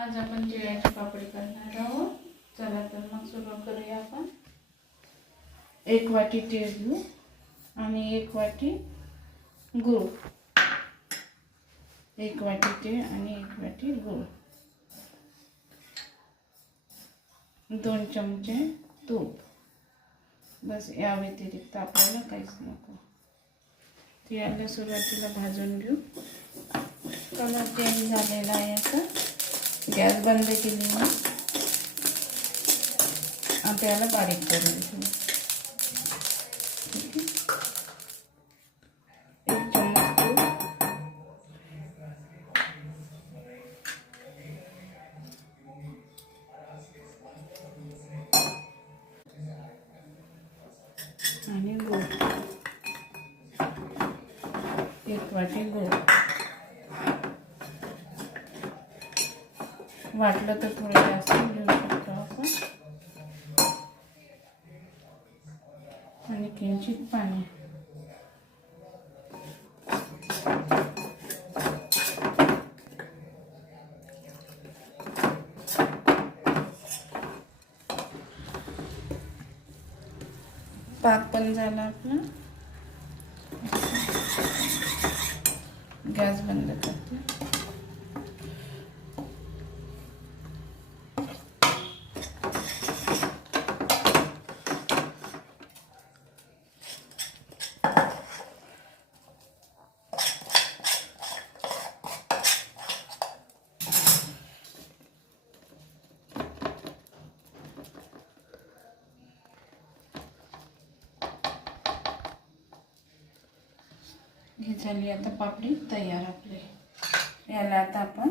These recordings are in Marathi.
आज आपण तिळाची पापडी करणार आहोत. चला तर मग सुरू करूया आपण. 1 वाटी तीळ घेऊ आणि 1 वाटी गूळ. 1 वाटी तीळ आणि 1 वाटी गूळ. 2 चमचे तूप. बस, या व्यतिरिक्त आपल्याला काहीच नको. तिळाला सुरुवातीला भाजून घेऊ. कलर चेंज झालेला आहे. आता गॅस बंद केली ना, आपल्याला बारीक करून घेऊ. ठीक आहे. 1 चम्मच तूप, आणि गूळ. 1 वाटी गूळ. वाटलं तर थोडं जास्त घेऊ शकतो आपण. आणि किंचित पाणी. पाक पण झाला आपला. गॅस बंद करते. हे झाली आता पापडी तयार आपली. याला आता आपण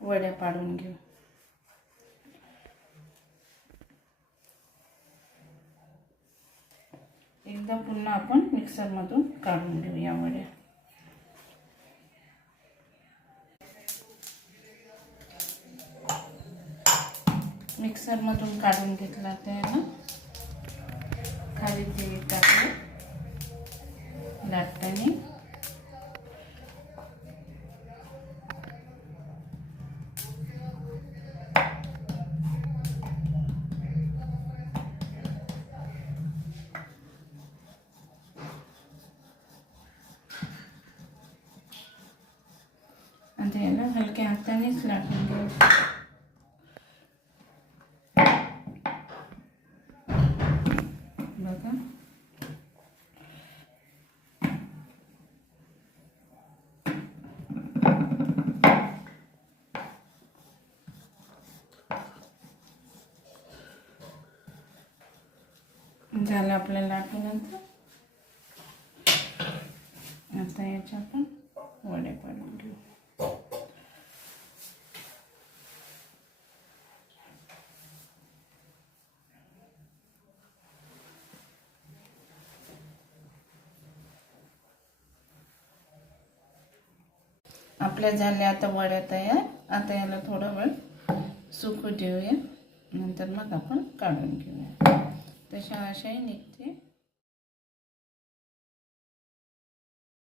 वड्या पाडून घेऊ. एकदा पुन्हा आपण मिक्सरमधून काढून घेऊ या वड्या. मिक्सरमधून काढून घेतला त्याला खाली तेल टाकले लाटण्याने. आणि याला हलक्या हातानेच लाटून घेऊ. बघा, झालं आपल्या लाटूनंतर. आता याच्या आपण वड्या पाडून घेऊ. आपल्या झाल्या आता वड्या तयार. आता याला थोडा वेळ सुकू देऊया, नंतर मग आपण काढून घेऊया. तशा अशाही निघते.